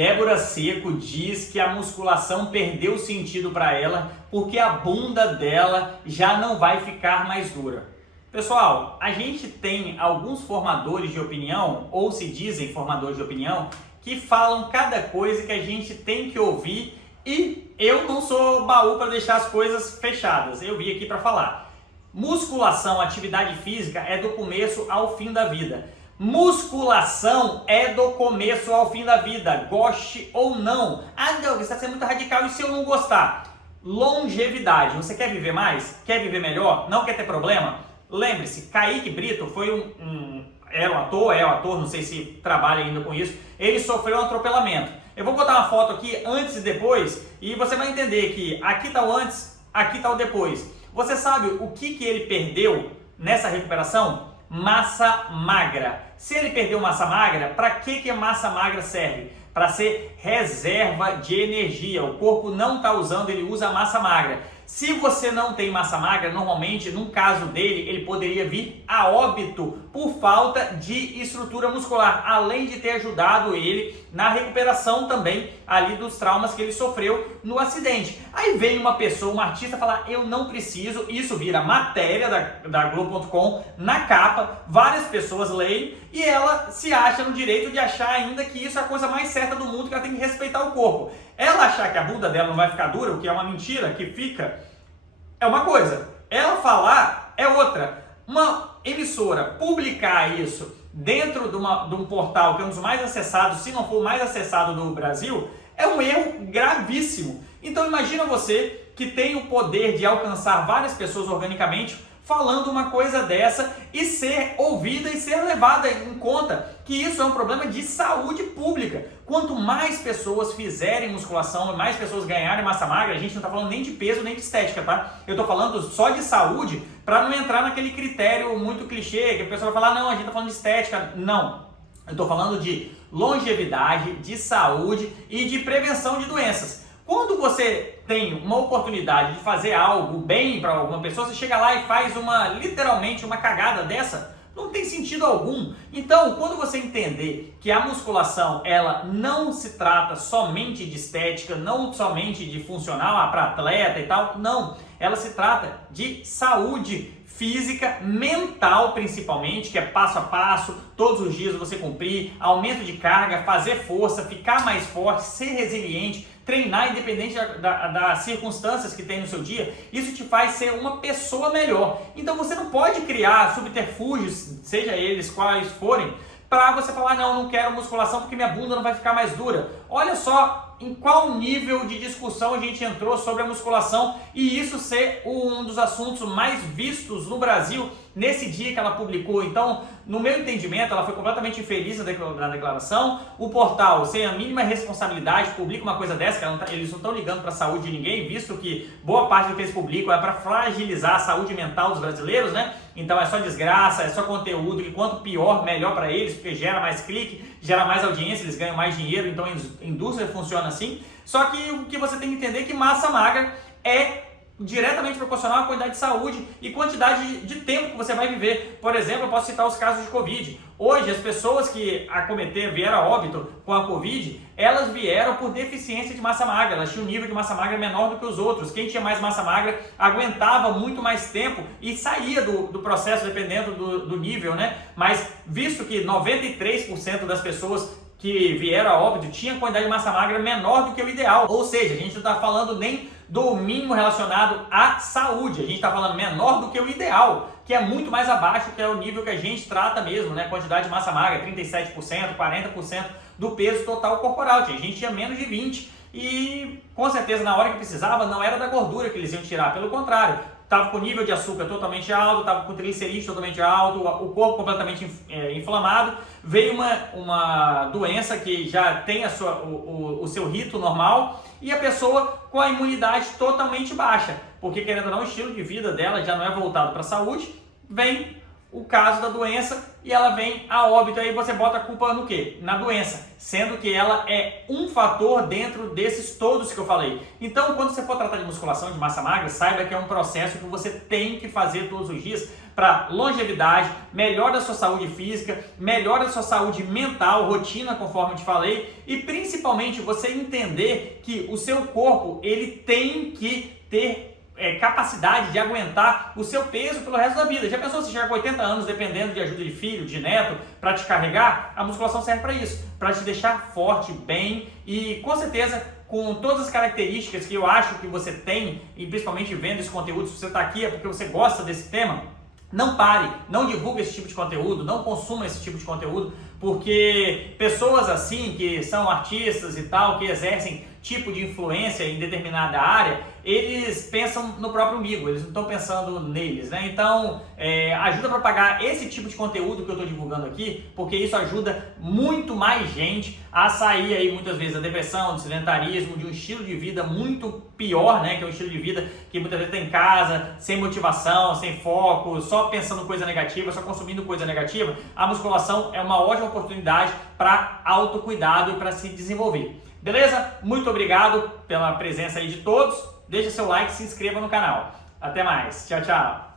Débora Seco diz que a musculação perdeu sentido para ela porque a bunda dela já não vai ficar mais dura. Pessoal, a gente tem alguns formadores de opinião, ou se dizem formadores de opinião, que falam cada coisa que a gente tem que ouvir e eu não sou baú para deixar as coisas fechadas. Eu vim aqui para falar. Musculação, atividade física é do começo ao fim da vida. Musculação é do começo ao fim da vida, goste ou não. Ah, não, você está sendo muito radical, e se eu não gostar? Longevidade, você quer viver mais? Quer viver melhor? Não quer ter problema? Lembre-se, Kaique Brito foi era um ator, é um ator, não sei se trabalha ainda com isso, ele sofreu um atropelamento. Eu vou botar uma foto aqui antes e depois e você vai entender que aqui está o antes, aqui está o depois. Você sabe o que ele perdeu nessa recuperação? Massa magra. Se ele perdeu massa magra, para que a massa magra serve? Para ser reserva de energia. O corpo não está usando, ele usa a massa magra. Se você não tem massa magra, normalmente, no caso dele, ele poderia vir a óbito por falta de estrutura muscular, além de ter ajudado ele na recuperação também ali dos traumas que ele sofreu no acidente. Aí vem uma pessoa, um artista, falar, eu não preciso, isso vira matéria da Globo.com na capa, várias pessoas leem e ela se acha no direito de achar ainda que isso é a coisa mais certa do mundo, que ela tem que respeitar o corpo. Ela achar que a bunda dela não vai ficar dura, o que é uma mentira, que fica, é uma coisa. Ela falar é outra. Uma emissora publicar isso dentro de um portal que é um dos mais acessados, se não for o mais acessado do Brasil, é um erro gravíssimo. Então imagina você que tem o poder de alcançar várias pessoas organicamente falando uma coisa dessa e ser ouvida e ser levada em conta que isso é um problema de saúde pública. Quanto mais pessoas fizerem musculação, mais pessoas ganharem massa magra, a gente não está falando nem de peso nem de estética, tá? Eu estou falando só de saúde para não entrar naquele critério muito clichê que a pessoa vai falar, não, a gente está falando de estética. Não, eu estou falando de longevidade, de saúde e de prevenção de doenças. Quando você tem uma oportunidade de fazer algo bem para alguma pessoa, você chega lá e faz literalmente uma cagada dessa, não tem sentido algum. Então, quando você entender que a musculação, ela não se trata somente de estética, não somente de funcional para atleta e tal, não. Ela se trata de saúde física, mental principalmente, que é passo a passo, todos os dias você cumprir, aumento de carga, fazer força, ficar mais forte, ser resiliente, treinar independente das circunstâncias que tem no seu dia, isso te faz ser uma pessoa melhor. Então você não pode criar subterfúgios, seja eles quais forem, para você falar, não quero musculação porque minha bunda não vai ficar mais dura. Olha só em qual nível de discussão a gente entrou sobre a musculação e isso ser um dos assuntos mais vistos no Brasil nesse dia que ela publicou. Então, no meu entendimento, ela foi completamente infeliz na declaração. O portal, sem a mínima responsabilidade, publica uma coisa dessa, que eles não estão ligando para a saúde de ninguém, visto que boa parte do que eles publicam é para fragilizar a saúde mental dos brasileiros, né? Então é só desgraça, é só conteúdo, que quanto pior, melhor para eles, porque gera mais clique, gera mais audiência, eles ganham mais dinheiro, então a indústria funciona assim. Só que o que você tem que entender é que massa magra é diretamente proporcional à quantidade de saúde e quantidade de tempo que você vai viver. Por exemplo, eu posso citar os casos de Covid. Hoje, as pessoas que vieram a óbito com a Covid, elas vieram por deficiência de massa magra. Elas tinham um nível de massa magra menor do que os outros. Quem tinha mais massa magra aguentava muito mais tempo e saía do processo dependendo do nível, né? Mas visto que 93% das pessoas que vieram a óbito tinham quantidade de massa magra menor do que o ideal. Ou seja, a gente não está falando nem do mínimo relacionado à saúde, a gente está falando menor do que o ideal, que é muito mais abaixo, que é o nível que a gente trata mesmo, né? Quantidade de massa magra, 37%, 40% do peso total corporal. A gente tinha menos de 20% e com certeza na hora que precisava não era da gordura que eles iam tirar, pelo contrário. Estava com o nível de açúcar totalmente alto, estava com triglicerídeos totalmente alto, o corpo completamente inflamado. Veio uma doença que já tem o seu rito normal e a pessoa com a imunidade totalmente baixa. Porque, querendo ou não, o estilo de vida dela já não é voltado para a saúde, vem o caso da doença e ela vem a óbito. Aí você bota a culpa no quê? Na doença, sendo que ela é um fator dentro desses todos que eu falei. Então, quando você for tratar de musculação, de massa magra, saiba que é um processo que você tem que fazer todos os dias para longevidade, melhora a sua saúde física, melhora a sua saúde mental, rotina, conforme eu te falei, e principalmente você entender que o seu corpo ele tem que ter capacidade de aguentar o seu peso pelo resto da vida. Já pensou se chegar com 80 anos, dependendo de ajuda de filho, de neto, para te carregar? A musculação serve para isso, para te deixar forte, bem e com certeza com todas as características que eu acho que você tem, e principalmente vendo esse conteúdo, se você está aqui é porque você gosta desse tema. Não pare, não divulgue esse tipo de conteúdo, não consuma esse tipo de conteúdo, porque pessoas assim, que são artistas e tal, que exercem tipo de influência em determinada área, eles pensam no próprio umbigo, eles não estão pensando neles, né? Então, ajuda a propagar esse tipo de conteúdo que eu estou divulgando aqui, porque isso ajuda muito mais gente a sair aí muitas vezes da depressão, do sedentarismo, de um estilo de vida muito pior, né? Que é um estilo de vida que muitas vezes está em casa, sem motivação, sem foco, só pensando coisa negativa, só consumindo coisa negativa. A musculação é uma ótima oportunidade para autocuidado e para se desenvolver. Beleza? Muito obrigado pela presença aí de todos. Deixa seu like e se inscreva no canal. Até mais. Tchau, tchau.